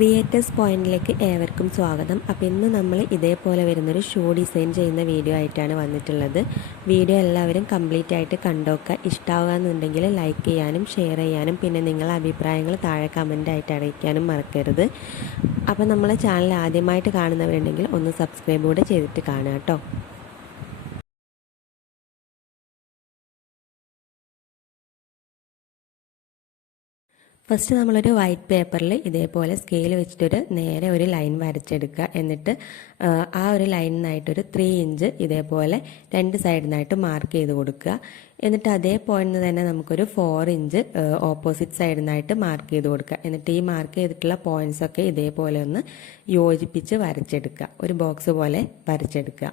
Creators പോയിന്റിലേക്ക് ഏവർക്കും സ്വാഗതം. അപ്പോൾ ഇന്ന് നമ്മൾ ഇതേപോലെ വരുന്നൊരു ഷൂ ഡിസൈൻ ചെയ്യുന്ന വീഡിയോ ആയിട്ടാണ് വന്നിട്ടുള്ളത്. വീഡിയോ എല്ലാവരും കംപ്ലീറ്റ് ആയിട്ട് കണ്ടോക്കുക. ഇഷ്ടമാകുകയെന്നുണ്ടെങ്കിൽ ലൈക്ക് ചെയ്യാനും ഷെയർ ചെയ്യാനും പിന്നെ നിങ്ങളുടെ അഭിപ്രായങ്ങൾ താഴെ കമൻ്റായിട്ട് അറിയിക്കാനും മറക്കരുത്. അപ്പോൾ നമ്മളെ ചാനൽ ആദ്യമായിട്ട് കാണുന്നവരുണ്ടെങ്കിൽ ഒന്ന് സബ്സ്ക്രൈബ് കൂടെ ചെയ്തിട്ട് കാണുക കേട്ടോ. ഫസ്റ്റ് നമ്മളൊരു വൈറ്റ് പേപ്പറിൽ ഇതേപോലെ സ്കെയിൽ വെച്ചിട്ടൊരു നേരെ ഒരു ലൈൻ വരച്ചെടുക്കുക. എന്നിട്ട് ആ ഒരു ലൈനിനായിട്ടൊരു 3 ഇഞ്ച് ഇതേപോലെ രണ്ട് സൈഡിൽ നിന്നായിട്ട് മാർക്ക് ചെയ്ത് കൊടുക്കുക. എന്നിട്ട് അതേ പോയിന്റിൽ തന്നെ നമുക്കൊരു 4 ഇഞ്ച് ഓപ്പോസിറ്റ് സൈഡിൽ നിന്നായിട്ട് മാർക്ക് ചെയ്ത് കൊടുക്കുക. എന്നിട്ട് ഈ മാർക്ക് ചെയ്തിട്ടുള്ള പോയിന്റ്സൊക്കെ ഇതേപോലെ ഒന്ന് യോജിപ്പിച്ച് വരച്ചെടുക്കുക. ഒരു ബോക്സ് പോലെ വരച്ചെടുക്കുക.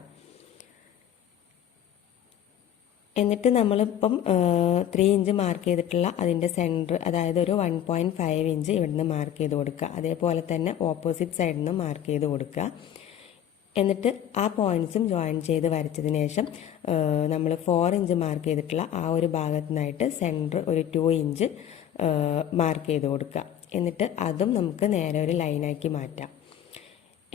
എന്നിട്ട് നമ്മളിപ്പം 3 ഇഞ്ച് മാർക്ക് ചെയ്തിട്ടുള്ള അതിൻ്റെ സെൻറ്റർ, അതായത് ഒരു 1.5 ഇഞ്ച് ഇവിടുന്ന് മാർക്ക് ചെയ്ത് കൊടുക്കുക. അതേപോലെ തന്നെ ഓപ്പോസിറ്റ് സൈഡിൽ നിന്ന് മാർക്ക് ചെയ്ത് കൊടുക്കുക. എന്നിട്ട് ആ പോയിന്റ്സും ജോയിൻ ചെയ്ത് വരച്ചതിന് ശേഷം നമ്മൾ 4 ഇഞ്ച് മാർക്ക് ചെയ്തിട്ടുള്ള ആ ഒരു ഭാഗത്തു നിന്നായിട്ട് സെൻറ്റർ ഒരു 2 ഇഞ്ച് മാർക്ക് ചെയ്ത് കൊടുക്കുക. എന്നിട്ട് അതും നമുക്ക് നേരെ ഒരു ലൈനാക്കി മാറ്റാം.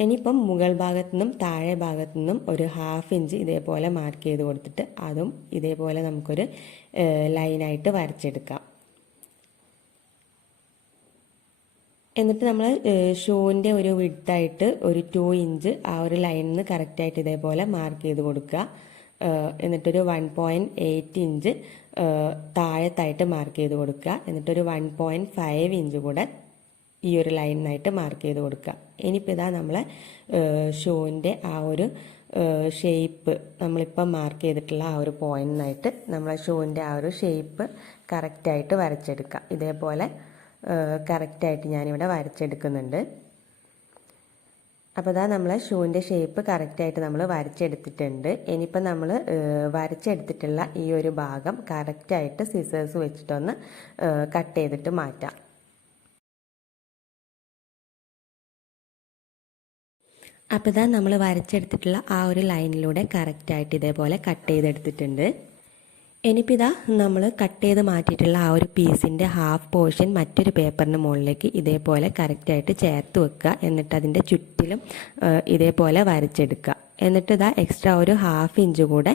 ഇനിയിപ്പം മുകൾ ഭാഗത്തു നിന്നും താഴെ ഭാഗത്തു നിന്നും ഒരു 1/2 ഇഞ്ച് ഇതേപോലെ മാർക്ക് ചെയ്ത് കൊടുത്തിട്ട് അതും ഇതേപോലെ നമുക്കൊരു ലൈനായിട്ട് വരച്ചെടുക്കാം. എന്നിട്ട് നമ്മൾ ഷൂവിൻ്റെ ഒരു വിഡ്ത്തായിട്ട് ഒരു 2 ഇഞ്ച് ആ ഒരു ലൈനിൽ നിന്ന് കറക്റ്റായിട്ട് ഇതേപോലെ മാർക്ക് ചെയ്ത് കൊടുക്കുക. എന്നിട്ടൊരു 1.8 ഇഞ്ച് താഴത്തായിട്ട് മാർക്ക് ചെയ്ത് കൊടുക്കുക. എന്നിട്ടൊരു 1.5 ഇഞ്ച് കൂടെ ഈ ഒരു ലൈനിനായിട്ട് മാർക്ക് ചെയ്ത് കൊടുക്കുക. ഇനിയിപ്പോൾ ഇതാ നമ്മളെ ഷൂവിൻ്റെ ആ ഒരു ഷേപ്പ് നമ്മളിപ്പം മാർക്ക് ചെയ്തിട്ടുള്ള ആ ഒരു പോയിന്റിനായിട്ട് നമ്മളെ ഷൂവിൻ്റെ ആ ഒരു ഷേപ്പ് കറക്റ്റായിട്ട് വരച്ചെടുക്കുക. ഇതേപോലെ കറക്റ്റായിട്ട് ഞാനിവിടെ വരച്ചെടുക്കുന്നുണ്ട്. അപ്പോൾ ഇതാ നമ്മളെ ഷൂവിൻ്റെ ഷേപ്പ് കറക്റ്റായിട്ട് നമ്മൾ വരച്ചെടുത്തിട്ടുണ്ട്. ഇനിയിപ്പോൾ നമ്മൾ വരച്ചെടുത്തിട്ടുള്ള ഈ ഒരു ഭാഗം കറക്റ്റായിട്ട് സിസേഴ്സ് വെച്ചിട്ടൊന്ന് കട്ട് ചെയ്തിട്ട് മാറ്റാം. അപ്പോൾ ഇതാ നമ്മൾ വരച്ചെടുത്തിട്ടുള്ള ആ ഒരു ലൈനിലൂടെ കറക്റ്റായിട്ട് ഇതേപോലെ കട്ട് ചെയ്തെടുത്തിട്ടുണ്ട്. ഇനിയിപ്പോൾ ഇതാ നമ്മൾ കട്ട് ചെയ്ത് മാറ്റിയിട്ടുള്ള ആ ഒരു പീസിൻ്റെ ഹാഫ് പോർഷൻ മറ്റൊരു പേപ്പറിന് മുകളിലേക്ക് ഇതേപോലെ കറക്റ്റായിട്ട് ചേർത്ത് വെക്കുക. എന്നിട്ട് അതിൻ്റെ ചുറ്റിലും ഇതേപോലെ വരച്ചെടുക്കുക. എന്നിട്ട് ഇതാ എക്സ്ട്രാ ഒരു 1/2 ഇഞ്ച് കൂടെ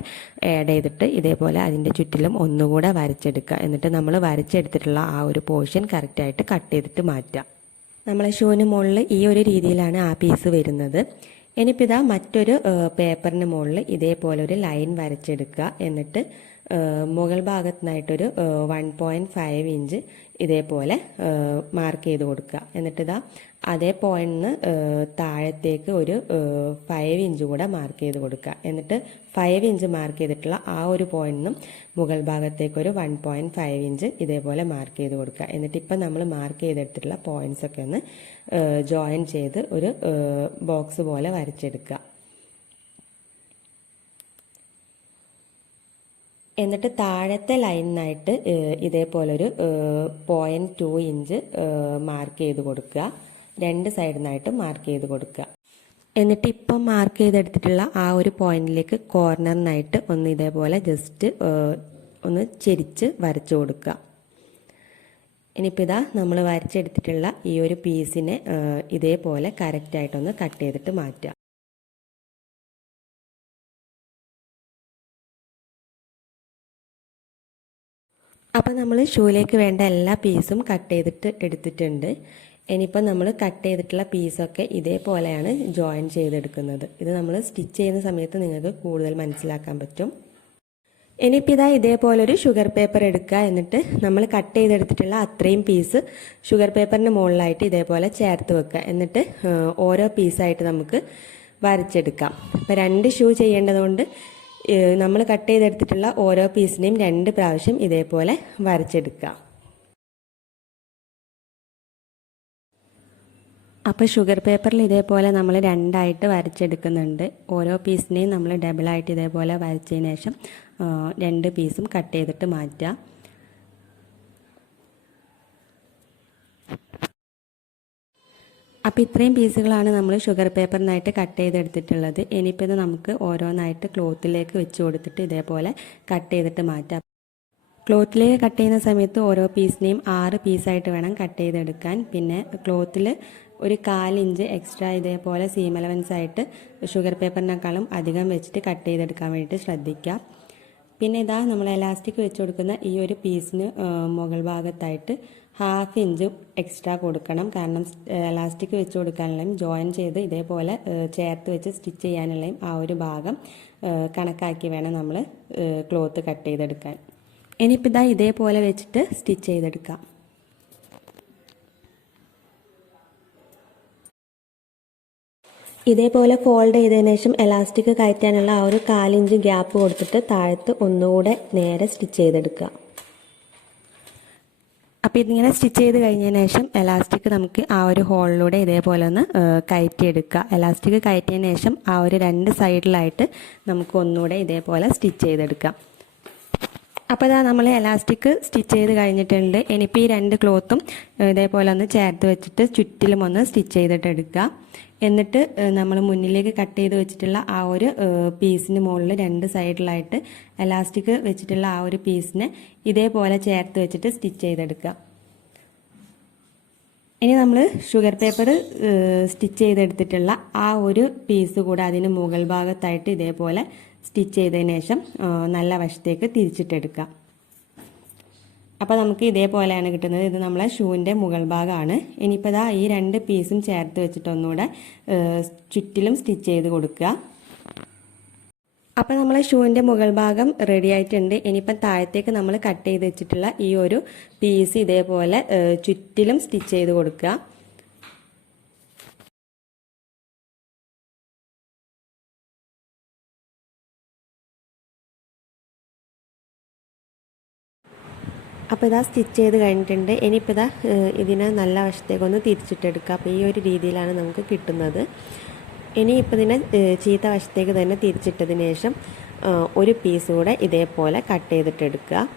ആഡ് ചെയ്തിട്ട് ഇതേപോലെ അതിൻ്റെ ചുറ്റിലും ഒന്നുകൂടെ വരച്ചെടുക്കുക. എന്നിട്ട് നമ്മൾ വരച്ചെടുത്തിട്ടുള്ള ആ ഒരു പോർഷൻ കറക്റ്റായിട്ട് കട്ട് ചെയ്തിട്ട് മാറ്റുക. നമ്മളെ ഷൂവിന് മുകളിൽ ഈ ഒരു രീതിയിലാണ് ആ പീസ് വരുന്നത്. ഇനിയിപ്പോൾ ഇതാ മറ്റൊരു പേപ്പറിന് മുകളിൽ ഇതേപോലെ ഒരു ലൈൻ വരച്ചെടുക്കുക. എന്നിട്ട് മുകൾ ഭാഗത്തുനിന്നായിട്ടൊരു 1.5 ഇഞ്ച് ഇതേപോലെ മാർക്ക് ചെയ്ത് കൊടുക്കുക. എന്നിട്ടിതാ അതേ പോയിന്റിന് താഴത്തേക്ക് ഒരു 5 ഇഞ്ച് കൂടെ മാർക്ക് ചെയ്ത് കൊടുക്കുക. എന്നിട്ട് 5 ഇഞ്ച് മാർക്ക് ചെയ്തിട്ടുള്ള ആ ഒരു പോയിന്റിനും മുകൾ ഭാഗത്തേക്ക് ഒരു 1.5 ഇഞ്ച് ഇതേപോലെ മാർക്ക് ചെയ്ത് കൊടുക്കുക. എന്നിട്ട് ഇപ്പം നമ്മൾ മാർക്ക് ചെയ്തെടുത്തിട്ടുള്ള പോയിന്റ്സൊക്കെ ഒന്ന് ജോയിൻ ചെയ്ത് ഒരു ബോക്സ് പോലെ വരച്ചെടുക്കുക. എന്നിട്ട് താഴത്തെ ലൈനിനായിട്ട് ഇതേപോലൊരു 0.2 ഇഞ്ച് മാർക്ക് ചെയ്ത് കൊടുക്കുക. രണ്ട് സൈഡിൽ നിന്നായിട്ട് മാർക്ക് ചെയ്ത് കൊടുക്കുക. എന്നിട്ട് ഇപ്പം മാർക്ക് ചെയ്തെടുത്തിട്ടുള്ള ആ ഒരു പോയിന്റിലേക്ക് കോർണറിനായിട്ട് ഒന്ന് ഇതേപോലെ ജസ്റ്റ് ഒന്ന് ചെരിച്ച് വരച്ചു കൊടുക്കുക. ഇനിയിപ്പോൾ ഇതാ നമ്മൾ വരച്ചെടുത്തിട്ടുള്ള ഈ ഒരു പീസിനെ ഇതേപോലെ കറക്റ്റായിട്ടൊന്ന് കട്ട് ചെയ്തിട്ട് മാറ്റുക. അപ്പോൾ നമ്മൾ ഷൂയിലേക്ക് വേണ്ട എല്ലാ പീസും കട്ട് ചെയ്തിട്ട് എടുത്തിട്ടുണ്ട്. ഇനിയിപ്പോൾ നമ്മൾ കട്ട് ചെയ്തിട്ടുള്ള പീസൊക്കെ ഇതേപോലെയാണ് ജോയിൻ ചെയ്തെടുക്കുന്നത്. ഇത് നമ്മൾ സ്റ്റിച്ച് ചെയ്യുന്ന സമയത്ത് നിങ്ങൾക്ക് കൂടുതൽ മനസ്സിലാക്കാൻ പറ്റും. ഇനിയിപ്പോൾ ഇതാ ഇതേപോലൊരു ഷുഗർ പേപ്പർ എടുക്കുക. എന്നിട്ട് നമ്മൾ കട്ട് ചെയ്തെടുത്തിട്ടുള്ള അത്രയും പീസ് ഷുഗർ പേപ്പറിന് മുകളിലായിട്ട് ഇതേപോലെ ചേർത്ത് വെക്കുക. എന്നിട്ട് ഓരോ പീസായിട്ട് നമുക്ക് വരച്ചെടുക്കാം. അപ്പോൾ 2 ഷൂ ചെയ്യേണ്ടതുകൊണ്ട് നമ്മൾ കട്ട് ചെയ്തെടുത്തിട്ടുള്ള ഓരോ പീസിനെയും 2 പ്രാവശ്യം ഇതേപോലെ വരച്ചെടുക്കുക. അപ്പോൾ ഷുഗർ പേപ്പറിൽ ഇതേപോലെ നമ്മൾ 2ആയിട്ട് വരച്ചെടുക്കുന്നുണ്ട്. ഓരോ പീസിനെയും നമ്മൾ ഡബിളായിട്ട് ഇതേപോലെ വരച്ചതിന് ശേഷം 2 പീസും കട്ട് ചെയ്തിട്ട് മാറ്റുക. അപ്പോൾ ഇത്രയും പീസുകളാണ് നമ്മൾ ഷുഗർ പേപ്പറിനായിട്ട് കട്ട് ചെയ്തെടുത്തിട്ടുള്ളത്. ഇനിയിപ്പോൾ ഇത് നമുക്ക് ഓരോന്നായിട്ട് ക്ലോത്തിലേക്ക് വെച്ച് കൊടുത്തിട്ട് ഇതേപോലെ കട്ട് ചെയ്തിട്ട് മാറ്റാം. ക്ലോത്തിലേക്ക് കട്ട് ചെയ്യുന്ന സമയത്ത് ഓരോ പീസിനെയും 6 പീസായിട്ട് വേണം കട്ട് ചെയ്തെടുക്കാൻ. പിന്നെ ക്ലോത്തിൽ ഒരു 1/4 ഇഞ്ച് എക്സ്ട്രാ ഇതേപോലെ സീം അലവൻസ് ആയിട്ട് ഷുഗർ പേപ്പറിനേക്കാളും അധികം വെച്ചിട്ട് കട്ട് ചെയ്തെടുക്കാൻ വേണ്ടിയിട്ട് ശ്രദ്ധിക്കാം. പിന്നെ ഇതാ നമ്മൾ എലാസ്റ്റിക് വെച്ച് കൊടുക്കുന്ന ഈ ഒരു പീസിന് മുകൾ ഭാഗത്തായിട്ട് 1/2 ഇഞ്ച് എക്സ്ട്രാ കൊടുക്കണം. കാരണം എലാസ്റ്റിക് വെച്ച് കൊടുക്കാനുള്ളതും ജോയിൻ ചെയ്ത് ഇതേപോലെ ചേർത്ത് വെച്ച് സ്റ്റിച്ച് ചെയ്യാനുള്ളതും ആ ഒരു ഭാഗം കണക്കാക്കി വേണം നമ്മൾ ക്ലോത്ത് കട്ട് ചെയ്തെടുക്കാൻ. ഇനിയിപ്പോൾ ഇതാ ഇതേപോലെ വെച്ചിട്ട് സ്റ്റിച്ച് ചെയ്തെടുക്കാം. ഇതേപോലെ ഫോൾഡ് ചെയ്തതിനു ശേഷം എലാസ്റ്റിക് കയറ്റാനുള്ള ആ ഒരു 1/4 ഇഞ്ച് ഗ്യാപ്പ് കൊടുത്തിട്ട് താഴത്ത് ഒന്നുകൂടെ നേരെ സ്റ്റിച്ച് ചെയ്തെടുക്കുക. അപ്പോൾ ഇതിങ്ങനെ സ്റ്റിച്ച് ചെയ്ത് കഴിഞ്ഞതിന് ശേഷം എലാസ്റ്റിക് നമുക്ക് ആ ഒരു ഹോളിലൂടെ ഇതേപോലെ ഒന്ന് കയറ്റിയെടുക്കുക. എലാസ്റ്റിക് കയറ്റിയതിന് ശേഷം ആ ഒരു 2 സൈഡിലായിട്ട് നമുക്ക് ഒന്നുകൂടെ ഇതേപോലെ സ്റ്റിച്ച് ചെയ്തെടുക്കാം. അപ്പോൾ ഇതാ നമ്മൾ എലാസ്റ്റിക് സ്റ്റിച്ച് ചെയ്ത് കഴിഞ്ഞിട്ടുണ്ട്. ഇനിയിപ്പോൾ ഈ 2 ക്ലോത്തും ഇതേപോലെ ഒന്ന് ചേർത്ത് വെച്ചിട്ട് ചുറ്റിലും ഒന്ന് സ്റ്റിച്ച് ചെയ്തിട്ട് എടുക്കുക. എന്നിട്ട് നമ്മൾ മുന്നിലേക്ക് കട്ട് ചെയ്ത് വെച്ചിട്ടുള്ള ആ ഒരു പീസിന് മുകളിൽ 2 സൈഡിലായിട്ട് എലാസ്റ്റിക് വെച്ചിട്ടുള്ള ആ ഒരു പീസിനെ ഇതേപോലെ ചേർത്ത് വെച്ചിട്ട് സ്റ്റിച്ച് ചെയ്തെടുക്കുക. ഇനി നമ്മൾ ഷുഗർ പേപ്പർ സ്റ്റിച്ച് ചെയ്തെടുത്തിട്ടുള്ള ആ ഒരു പീസ് കൂടെ അതിന് മുകൾ ഭാഗത്തായിട്ട് ഇതേപോലെ സ്റ്റിച്ച് ചെയ്തതിന് ശേഷം നല്ല വശത്തേക്ക് തിരിച്ചിട്ടെടുക്കാം. അപ്പോൾ നമുക്ക് ഇതേപോലെയാണ് കിട്ടുന്നത്. ഇത് നമ്മളെ ഷൂവിൻ്റെ മുകൾ ഭാഗമാണ്. ഇനിയിപ്പോൾ ഇതാ ഈ 2 പീസും ചേർത്ത് വെച്ചിട്ട് ഒന്നുകൂടെ ചുറ്റിലും സ്റ്റിച്ച് ചെയ്ത് കൊടുക്കുക. അപ്പോൾ നമ്മളെ ഷൂവിൻ്റെ മുകൾ ഭാഗം റെഡി ആയിട്ടുണ്ട്. ഇനിയിപ്പം താഴത്തേക്ക് നമ്മൾ കട്ട് ചെയ്ത് വെച്ചിട്ടുള്ള ഈ ഒരു പീസ് ഇതേപോലെ ചുറ്റിലും സ്റ്റിച്ച് ചെയ്ത് കൊടുക്കുക. അപ്പോൾ ഇതാ സ്റ്റിച്ച് ചെയ്ത് കഴിഞ്ഞിട്ടുണ്ട്. ഇനിയിപ്പോൾ ഇതാ ഇതിനെ നല്ല വശത്തേക്കൊന്ന് തിരിച്ചിട്ടെടുക്കുക. അപ്പോൾ ഈ ഒരു രീതിയിലാണ് നമുക്ക് കിട്ടുന്നത്. ഇനിയിപ്പോൾ ഇതിനെ ചീത്ത വശത്തേക്ക് തന്നെ തിരിച്ചിട്ടതിന് ശേഷം ഒരു പീസ് കൂടെ ഇതേപോലെ കട്ട് ചെയ്തിട്ടെടുക്കുക.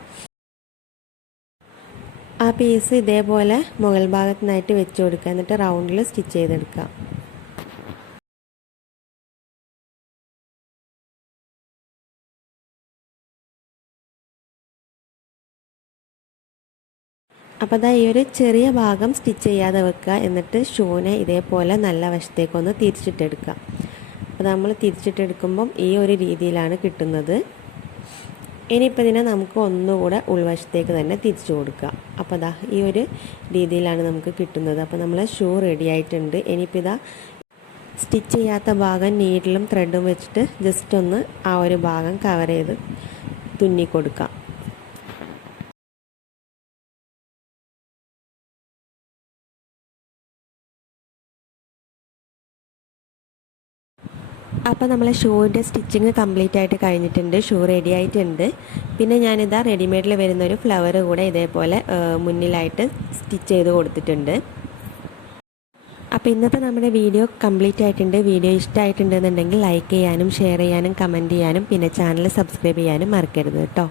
ആ പീസ് ഇതേപോലെ മുകൾ ഭാഗത്തിനായിട്ട് വെച്ച് കൊടുക്കുക. എന്നിട്ട് റൗണ്ടിൽ സ്റ്റിച്ച് ചെയ്തെടുക്കുക. അപ്പോൾ അതാ ഈ ഒരു ചെറിയ ഭാഗം സ്റ്റിച്ച് ചെയ്യാതെ വെക്കുക. എന്നിട്ട് ഷൂനെ ഇതേപോലെ നല്ല വശത്തേക്കൊന്ന് തിരിച്ചിട്ടെടുക്കുക. അപ്പോൾ നമ്മൾ തിരിച്ചിട്ടെടുക്കുമ്പം ഈ ഒരു രീതിയിലാണ് കിട്ടുന്നത്. ഇനിയിപ്പോൾ ഇതിനെ നമുക്ക് ഒന്നുകൂടെ ഉൾവശത്തേക്ക് തന്നെ തിരിച്ചു കൊടുക്കുക. അപ്പോൾ അതാ ഈ ഒരു രീതിയിലാണ് നമുക്ക് കിട്ടുന്നത്. അപ്പോൾ നമ്മൾ ഷൂ റെഡി ആയിട്ടുണ്ട്. ഇനിയിപ്പോൾ ഇതാ സ്റ്റിച്ച് ചെയ്യാത്ത ഭാഗം നീഡിലും ത്രെഡും വെച്ചിട്ട് ജസ്റ്റ് ഒന്ന് ആ ഒരു ഭാഗം കവർ ചെയ്ത് തുന്നി കൊടുക്കാം. അപ്പോൾ നമ്മളെ ഷൂവിൻ്റെ സ്റ്റിച്ചിങ് കംപ്ലീറ്റ് ആയിട്ട് കഴിഞ്ഞിട്ടുണ്ട്. ഷൂ റെഡി ആയിട്ടുണ്ട്. പിന്നെ ഞാനിതാ റെഡിമെയ്ഡിൽ വരുന്നൊരു ഫ്ലവർ കൂടെ ഇതേപോലെ മുന്നിലായിട്ട് സ്റ്റിച്ച് ചെയ്ത് കൊടുത്തിട്ടുണ്ട്. അപ്പോൾ ഇന്നത്തെ നമ്മുടെ വീഡിയോ കംപ്ലീറ്റ് ആയിട്ടുണ്ട്. വീഡിയോ ഇഷ്ടമായിട്ടുണ്ടെന്നുണ്ടെങ്കിൽ ലൈക്ക് ചെയ്യാനും ഷെയർ ചെയ്യാനും കമൻറ്റ് ചെയ്യാനും പിന്നെ ചാനൽ സബ്സ്ക്രൈബ് ചെയ്യാനും മറക്കരുത് കേട്ടോ.